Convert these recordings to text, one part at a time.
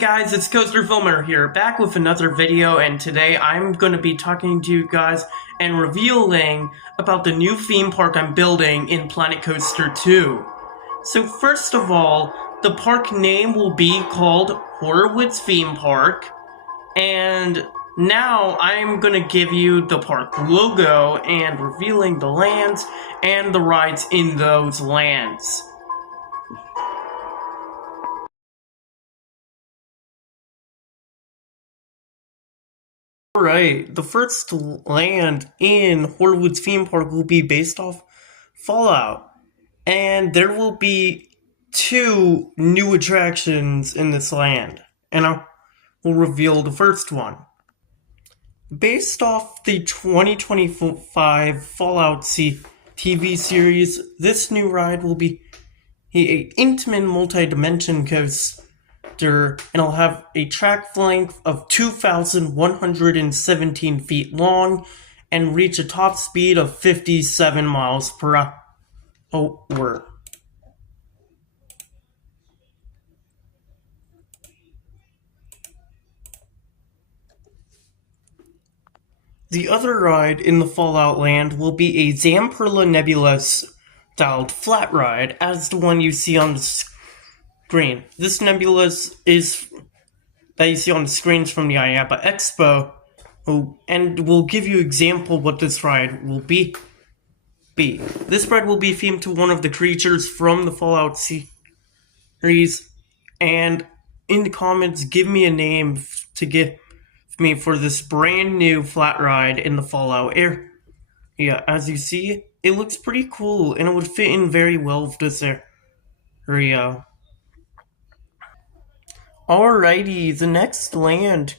Hey guys, it's Coaster Filmer here, back with another video, and today I'm going to be talking to you guys and revealing about the new theme park I'm building in Planet Coaster 2. So first of all, the park name will be called Horrorwoods Theme Park, and now I'm going to give you the park logo and revealing the lands and the rides in those lands. Alright, the first land in Horrorwoods Theme Park will be based off Fallout. And there will be 2 new attractions in this land. And I will reveal the first one. Based off the 2025 Fallout TV series, this new ride will be an intimate multi-dimension coaster, and it'll have a track length of 2,117 feet long and reach a top speed of 57 miles per hour. The other ride in the Fallout land will be a Zamperla Nebula-styled flat ride, as the one you see on the screen. This nebula is that you see on the screens from the IAPA Expo, and will give you example what this ride will be. This ride will be themed to one of the creatures from the Fallout series, and in the comments, give me a name to give me for this brand new flat ride in the Fallout area. Yeah, as you see, it looks pretty cool, and it would fit in very well with this area. Alrighty, the next land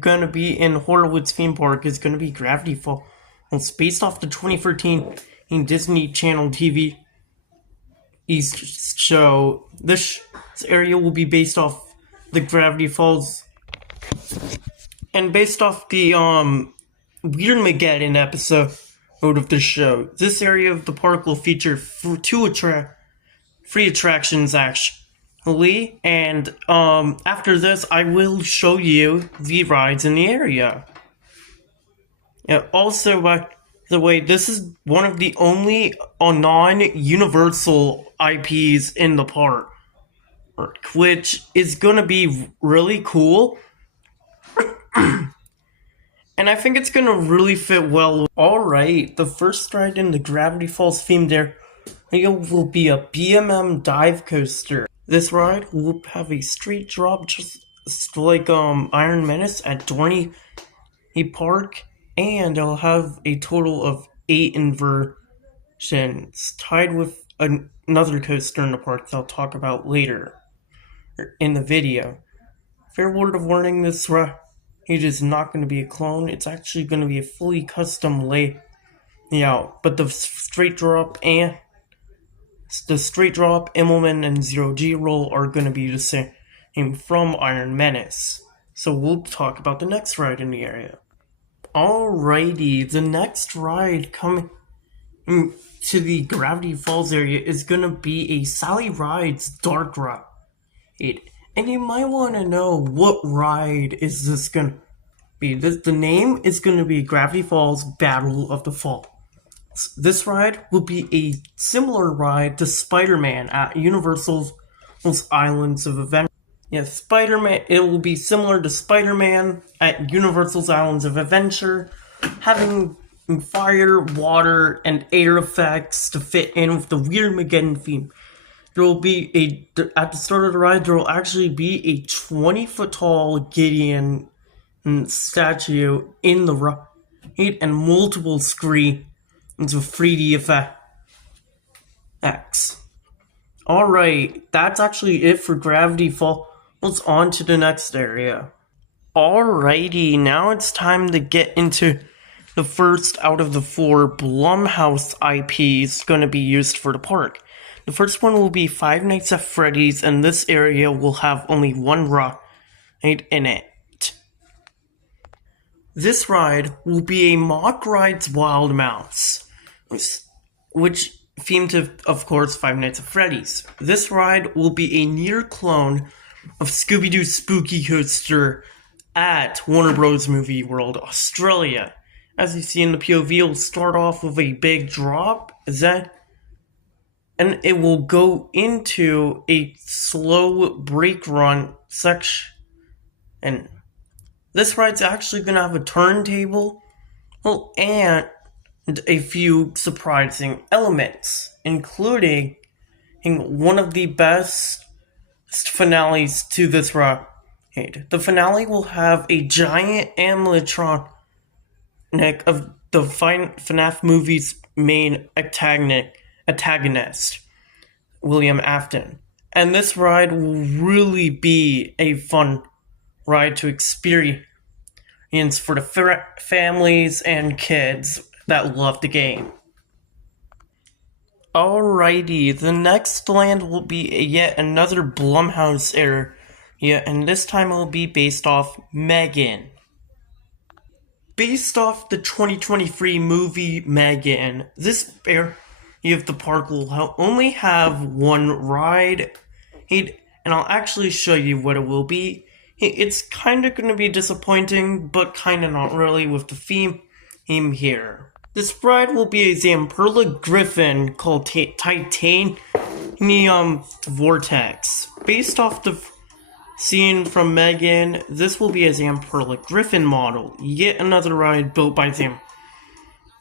gonna be in Horrorwoods Theme Park is gonna be Gravity Falls. It's based off the 2013 Disney Channel TV show. This area will be based off the Gravity Falls, and based off the Weirdmageddon episode of the show. This area of the park will feature 2 free attractions actually, and after this I will show you the rides in the area. Yeah, also, by the way, this is one of the only non-Universal IPs in the park, which is gonna be really cool. And I think it's gonna really fit well. Alright, the first ride in the Gravity Falls themed area will be a BMM dive coaster. This ride will have a straight drop just like Iron Menace at Dorney Park, and it'll have a total of 8 inversions, tied with another coaster in the park that I'll talk about later in the video. Fair word of warning, this ride is not going to be a clone. It's actually going to be a fully custom layout, but the straight drop, Immelman, and Zero G roll are going to be the same from Iron Menace. So we'll talk about the next ride in the area. Alrighty, the next ride coming to the Gravity Falls area is going to be a Sally Rides Dark Ride. And you might want to know, what ride is this going to be? The name is going to be Gravity Falls Battle of the Falls. This ride will be a similar ride to Spider-Man at Universal's Islands of Adventure. Yeah, Spider-Man, it will be similar to Spider-Man at Universal's Islands of Adventure, having fire, water, and air effects to fit in with the Weirdmageddon theme. There will be at the start of the ride, there will actually be a 20-foot tall Gideon statue in the ride, and multiple screens with 3D effects. Alright, that's actually it for Gravity Falls. On to the next area. Alrighty, now it's time to get into the first out of the 4 Blumhouse IPs going to be used for the park. The first one will be Five Nights at Freddy's, and this area will have only 1 ride in it. This ride will be a Mock Rides Wild Mouse, which themed to, of course, Five Nights at Freddy's. This ride will be a near clone of Scooby-Doo Spooky Coaster at Warner Bros. Movie World, Australia. As you see in the POV, it'll start off with a big drop, and it will go into a slow brake run section. And this ride's actually going to have a turntable, and a few surprising elements, including one of the best finales to this ride. The finale will have a giant animatronic of the FNAF movie's main antagonist, William Afton. And this ride will really be a fun ride to experience for the families and kids that love the game. Alrighty, the next land will be yet another Blumhouse area, and this time it will be based off Megan. Based off the 2023 movie Megan, this area of the park will only have one ride, and I'll actually show you what it will be. It's kind of going to be disappointing, but kind of not really with the theme here. This ride will be a Zamperla Griffin called Titanium Vortex. Based off the scene from Megan, this will be a Zamperla Griffin model. Yet another ride built by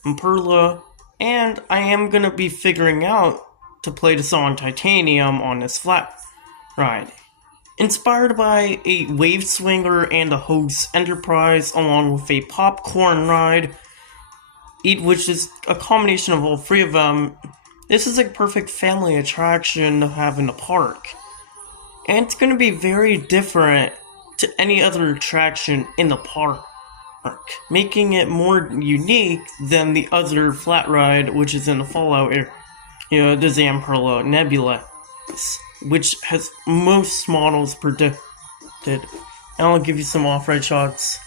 Zamperla, and I am going to be figuring out to play the song Titanium on this flat ride. Inspired by a wave swinger and a host enterprise, along with a popcorn ride, which is a combination of all three of them, this is a perfect family attraction to have in the park. And it's going to be very different to any other attraction in the park, making it more unique than the other flat ride, which is in the Fallout area, the Zamperla Nebula, which has most models predicted. And I'll give you some off-ride shots.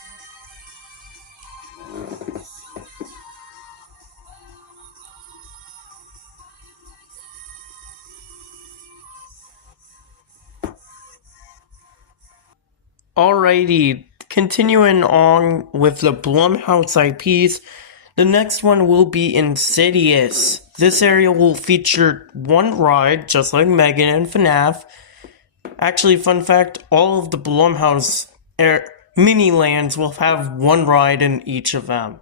Alrighty, continuing on with the Blumhouse IPs, the next one will be Insidious. This area will feature one ride, just like Megan and FNAF. Actually, fun fact, all of the Blumhouse mini-lands will have one ride in each of them.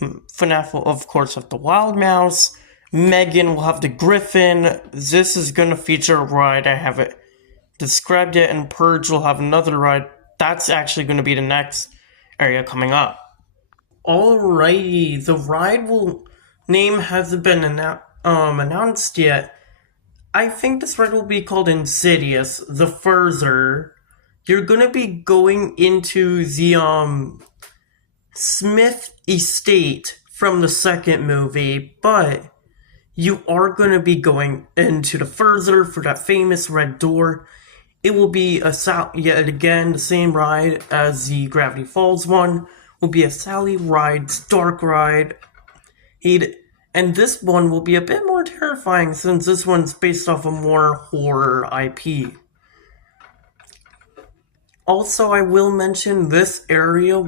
FNAF will, of course, have the Wild Mouse. Megan will have the Griffin. This is going to feature a ride. I haven't described it, and Purge will have another ride. That's actually going to be the next area coming up. Alrighty, the ride name hasn't been announced yet. I think this ride will be called Insidious. The further you're going to be going into the Smith Estate from the second movie, but you are going to be going into the further for that famous red door. It will be yet again the same ride as the Gravity Falls one. Will be a Sally Rides dark ride. And this one will be a bit more terrifying since this one's based off a more horror IP. Also, I will mention this area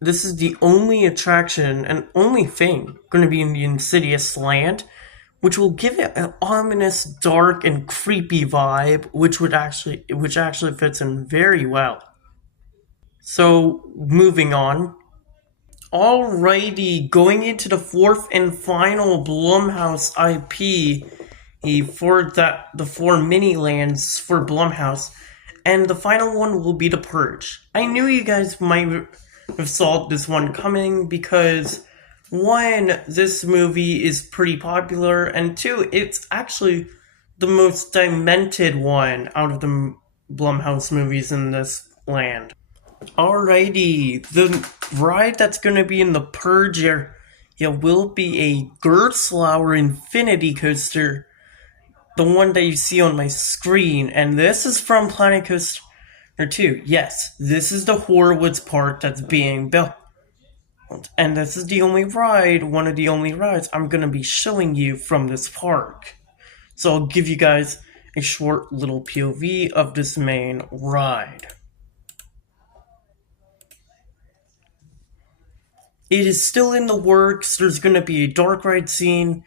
this is the only attraction and only thing going to be in the Insidious land, which will give it an ominous, dark, and creepy vibe, which actually fits in very well. So, moving on. Alrighty, going into the fourth and final Blumhouse IP for the 4 mini lands for Blumhouse, and the final one will be The Purge. I knew you guys might have saw this one coming because 1, this movie is pretty popular, and 2, it's actually the most demented one out of the Blumhouse movies in this land. Alrighty, the ride that's going to be in the Purge area will be a Gerstlauer Infinity Coaster, the one that you see on my screen, and this is from Planet Coaster 2. Yes, this is the Horrorwoods park that's being built. And this is the only ride, one of the only rides I'm going to be showing you from this park. So I'll give you guys a short little POV of this main ride. It is still in the works. There's going to be a dark ride scene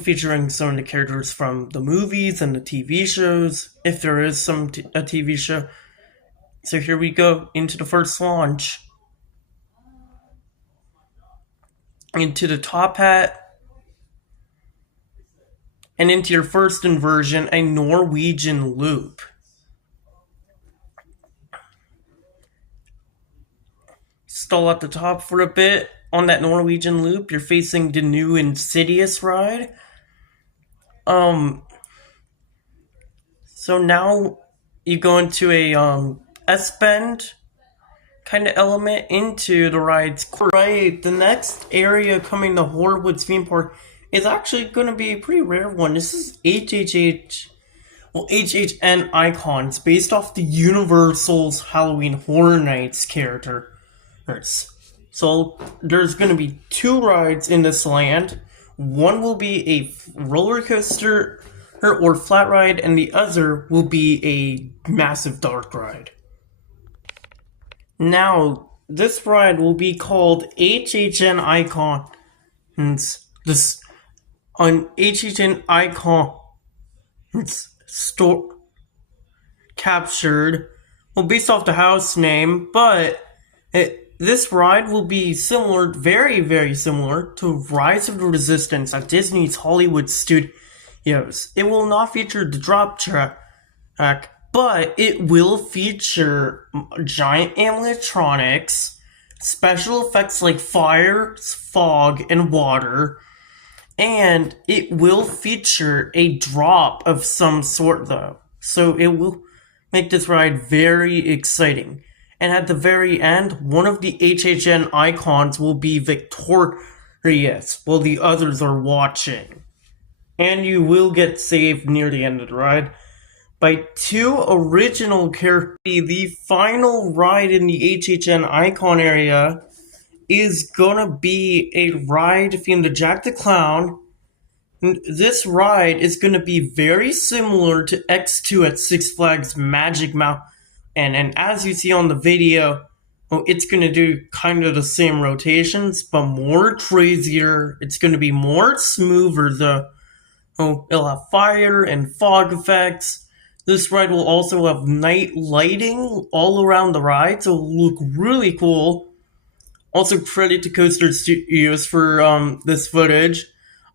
featuring some of the characters from the movies and the TV shows, if there is a TV show. So here we go into the first launch. Into the top hat. And into your first inversion, a Norwegian loop. Stall at the top for a bit. On that Norwegian loop, you're facing the new Insidious ride. So now you go into a S-bend kind of element into the ride's core. Right, the next area coming to Horrorwoods theme park is actually going to be a pretty rare one. This is HHN icons based off the Universal's Halloween Horror Nights characters. So there's going to be 2 rides in this land. One will be a roller coaster or flat ride, and the other will be a massive dark ride. Now, this ride will be called HHN Icons. This on HHN Icons store captured, well, based off the house name, but this ride will be similar, very, very similar to Rise of the Resistance at Disney's Hollywood Studios. It will not feature the drop track, but it will feature giant animatronics, special effects like fire, fog, and water, and it will feature a drop of some sort, though. So it will make this ride very exciting. And at the very end, one of the HHN icons will be victorious while the others are watching. And you will get saved near the end of the ride by 2 original characters. The final ride in the HHN icon area is gonna be a ride themed to Jack the Clown. And this ride is gonna be very similar to X2 at Six Flags Magic Mountain. And as you see on the video, it's going to do kind of the same rotations, but more crazier. It's going to be more smoother, though. It'll have fire and fog effects. This ride will also have night lighting all around the ride, so it'll look really cool. Also, credit to Coaster Studios for this footage.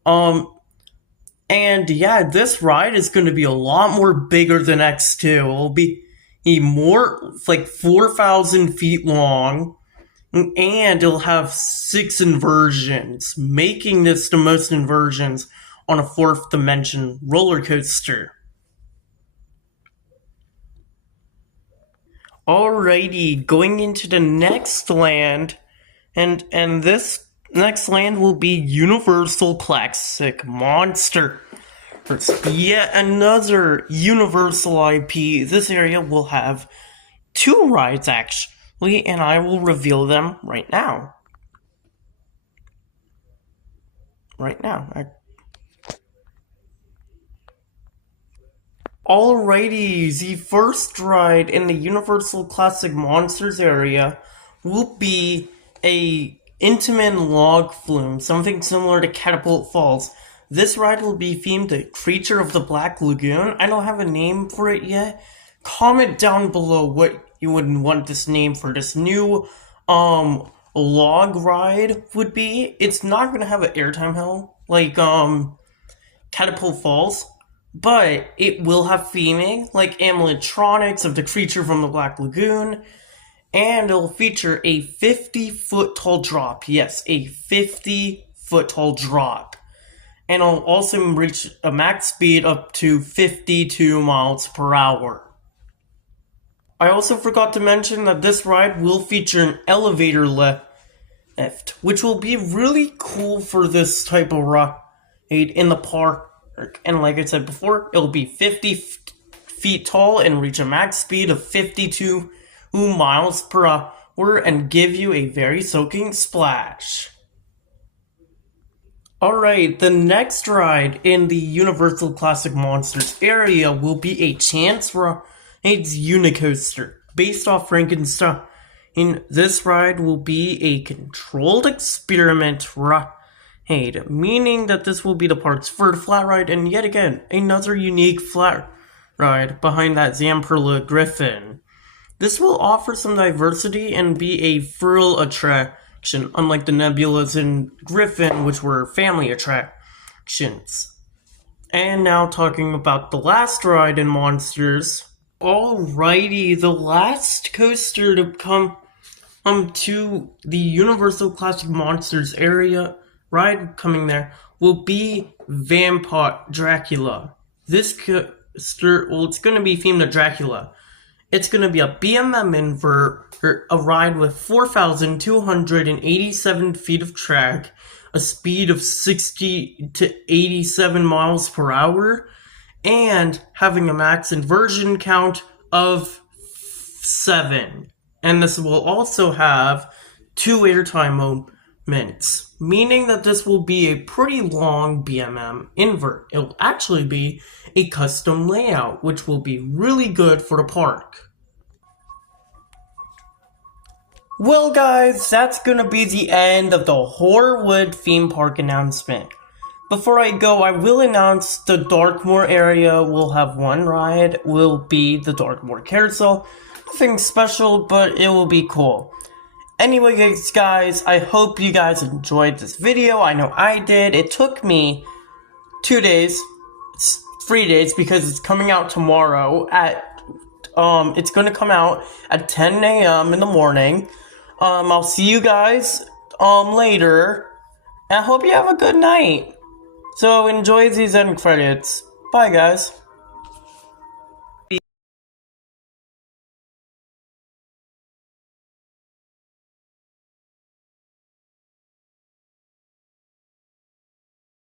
And yeah, this ride is going to be a lot more bigger than X2. It'll be more like 4,000 feet long, and it'll have 6 inversions, making this the most inversions on a 4th dimension roller coaster. Alrighty, going into the next land, and this next land will be Universal Classic Monster. Yet another Universal IP. This area will have 2 rides, actually, and I will reveal them right now. Alrighty, the first ride in the Universal Classic Monsters area will be a Intamin log flume, something similar to Catapult Falls. This ride will be themed to Creature of the Black Lagoon. I don't have a name for it yet. Comment down below what you would want this name for this new log ride would be. It's not going to have an airtime hell like Catapult Falls, but it will have theming like animatronics of the Creature from the Black Lagoon, and it'll feature a 50-foot tall drop. Yes, a 50-foot tall drop. And it'll also reach a max speed up to 52 miles per hour. I also forgot to mention that this ride will feature an elevator lift, which will be really cool for this type of ride in the park. And like I said before, it'll be 50 feet tall and reach a max speed of 52 miles per hour and give you a very soaking splash. Alright, the next ride in the Universal Classic Monsters area will be a Chance Ride's Unicoaster, based off Frankenstein. This ride will be a controlled experiment ride, meaning that this will be the park's first flat ride, and yet again, another unique flat ride behind that Zamperla Griffin. This will offer some diversity and be a thrill attraction, unlike the Nebulas and Griffin, which were family attractions. And now talking about the last ride in Monsters. Alrighty, the last coaster to come to the Universal Classic Monsters area ride coming there will be Vampire Dracula. This coaster, well, it's going to be themed to Dracula. It's going to be a BMM invert, a ride with 4,287 feet of track, a speed of 60 to 87 miles per hour, and having a max inversion count of 7. And this will also have 2 airtime moments, meaning that this will be a pretty long BMM invert. It will actually be a custom layout, which will be really good for the park. Well guys, that's gonna be the end of the Horrorwood theme park announcement. Before I go, I will announce the Darkmoor area will have one ride, will be the Darkmoor Carousel. Nothing special, but it will be cool. Anyway guys, I hope you guys enjoyed this video. I know I did. It took me 2 days, 3 days, because it's coming out tomorrow at, it's gonna come out at 10 a.m. in the morning. I'll see you guys, later. And I hope you have a good night. So enjoy these end credits. Bye guys.